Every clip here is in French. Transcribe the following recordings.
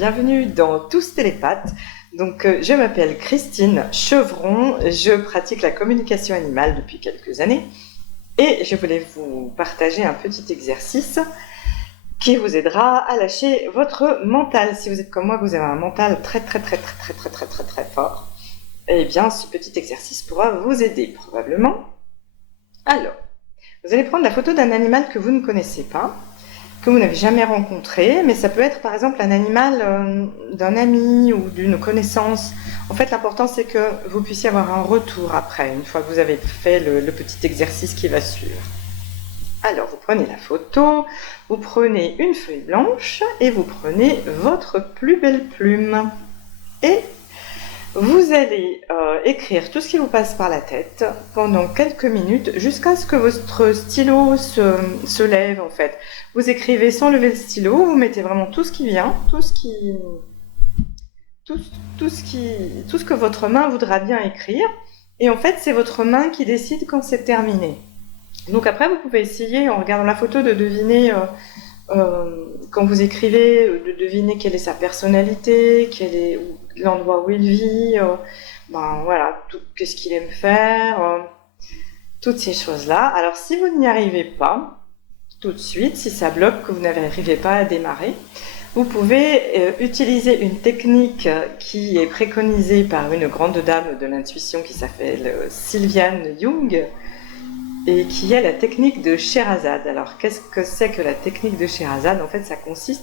bienvenue dans Tous Télépathes. Je m'appelle Christine Chevron, je pratique la communication animale depuis quelques années et je voulais vous partager un petit exercice qui vous aidera à lâcher votre mental. Si vous êtes comme moi, vous avez un mental très fort, eh bien ce petit exercice pourra vous aider probablement. Alors, vous allez prendre la photo d'un animal que vous ne connaissez pas, que vous n'avez jamais rencontré, mais ça peut être par exemple un animal d'un ami ou d'une connaissance. En fait, l'important c'est que vous puissiez avoir un retour après, une fois que vous avez fait le petit exercice qui va suivre. Alors, vous prenez la photo, vous prenez une feuille blanche et vous prenez votre plus belle plume. Et vous allez écrire tout ce qui vous passe par la tête pendant quelques minutes jusqu'à ce que votre stylo se lève en fait. Vous écrivez sans lever le stylo, vous mettez vraiment tout ce qui vient, tout ce que votre main voudra bien écrire. Et en fait, c'est votre main qui décide quand c'est terminé. Donc après, vous pouvez essayer en regardant la photo de deviner quand vous écrivez, de deviner quelle est sa personnalité, quel est l'endroit où il vit, voilà, qu'est-ce qu'il aime faire, toutes ces choses-là. Alors si vous n'y arrivez pas tout de suite, si ça bloque, que vous n'arrivez pas à démarrer, vous pouvez utiliser une technique qui est préconisée par une grande dame de l'intuition qui s'appelle Sylviane Young, et qui est la technique de Sherazade. Alors, qu'est-ce que c'est que la technique de Sherazade? En fait, ça consiste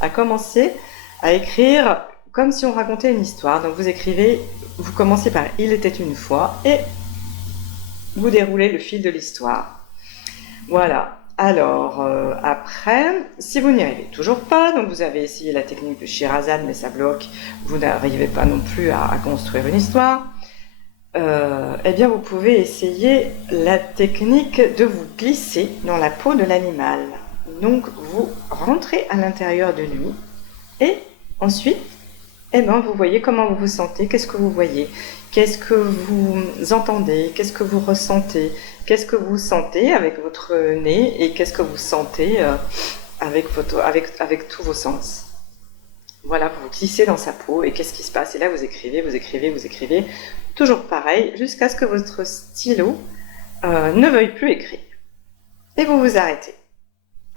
à commencer à écrire comme si on racontait une histoire. Donc, vous commencez par « Il était une fois » et vous déroulez le fil de l'histoire. Voilà. Alors, après, si vous n'y arrivez toujours pas, donc vous avez essayé la technique de Sherazade, mais ça bloque, vous n'arrivez pas non plus à construire une histoire, eh bien vous pouvez essayer la technique de vous glisser dans la peau de l'animal. Donc vous rentrez à l'intérieur de lui et ensuite vous voyez comment vous vous sentez, qu'est-ce que vous voyez, qu'est-ce que vous entendez, qu'est-ce que vous ressentez, qu'est-ce que vous sentez avec votre nez et qu'est-ce que vous sentez avec tous vos sens. Voilà, vous vous glissez dans sa peau et qu'est-ce qui se passe? Et là, vous écrivez, toujours pareil, jusqu'à ce que votre stylo ne veuille plus écrire. Et vous vous arrêtez.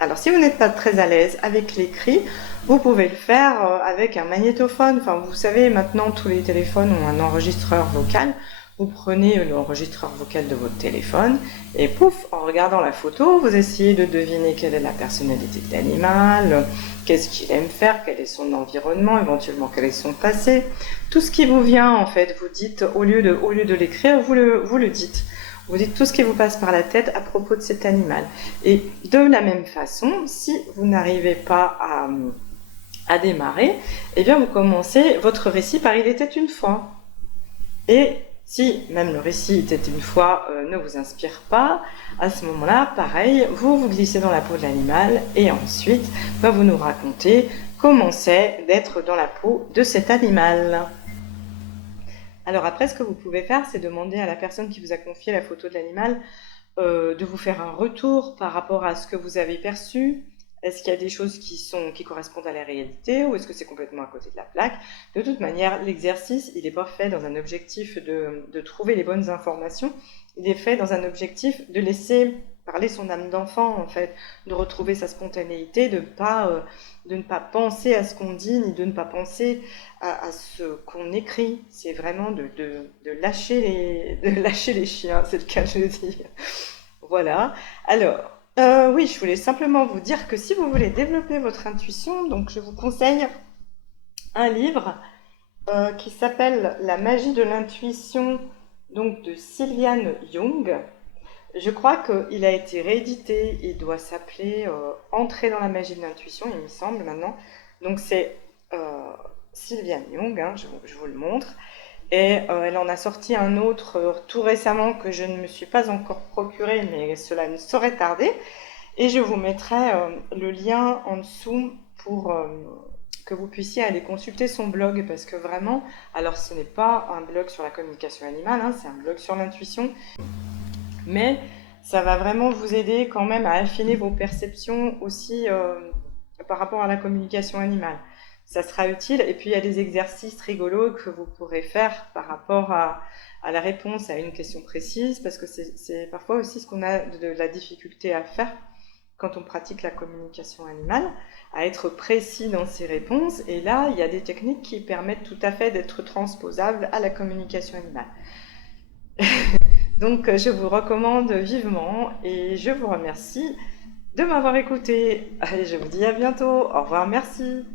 Alors, si vous n'êtes pas très à l'aise avec l'écrit, vous pouvez le faire avec un magnétophone. Enfin, vous savez, maintenant, tous les téléphones ont un enregistreur vocal. Vous prenez l'enregistreur vocal de votre téléphone et pouf, en regardant la photo, vous essayez de deviner quelle est la personnalité de l'animal, qu'est-ce qu'il aime faire, quel est son environnement, éventuellement quel est son passé. Tout ce qui vous vient, en fait, vous dites, au lieu de l'écrire, vous le dites. Vous dites tout ce qui vous passe par la tête à propos de cet animal. Et de la même façon, si vous n'arrivez pas à démarrer, eh bien vous commencez votre récit par « Il était une fois ». Et si même le récit était une fois ne vous inspire pas, à ce moment-là, pareil, vous glissez dans la peau de l'animal et ensuite, vous nous racontez comment c'est d'être dans la peau de cet animal. Alors après, ce que vous pouvez faire, c'est demander à la personne qui vous a confié la photo de l'animal de vous faire un retour par rapport à ce que vous avez perçu. Est-ce qu'il y a des choses qui correspondent à la réalité ou est-ce que c'est complètement à côté de la plaque? De toute manière, l'exercice, il n'est pas fait dans un objectif de trouver les bonnes informations. Il est fait dans un objectif de laisser parler son âme d'enfant, en fait, de retrouver sa spontanéité, de ne pas penser à ce qu'on dit, ni de ne pas penser à ce qu'on écrit. C'est vraiment de lâcher les chiens, c'est le cas de le dire. Voilà. Alors, oui, je voulais simplement vous dire que si vous voulez développer votre intuition, donc je vous conseille un livre qui s'appelle La magie de l'intuition, donc de Sylviane Young. Je crois qu'il a été réédité, il doit s'appeler Entrer dans la magie de l'intuition, il me semble maintenant. Donc c'est Sylviane Young, hein, je vous le montre. Et elle en a sorti un autre tout récemment que je ne me suis pas encore procuré, mais cela ne saurait tarder. Et je vous mettrai le lien en dessous pour que vous puissiez aller consulter son blog, parce que vraiment, alors ce n'est pas un blog sur la communication animale, hein, c'est un blog sur l'intuition, mais ça va vraiment vous aider quand même à affiner vos perceptions aussi par rapport à la communication animale. ça sera utile. Et puis il y a des exercices rigolos que vous pourrez faire par rapport à la réponse à une question précise, parce que c'est parfois aussi ce qu'on a de la difficulté à faire quand on pratique la communication animale, à être précis dans ses réponses. Et là, il y a des techniques qui permettent tout à fait d'être transposables à la communication animale. Donc, je vous recommande vivement et je vous remercie de m'avoir écouté. Allez, je vous dis à bientôt. Au revoir, merci.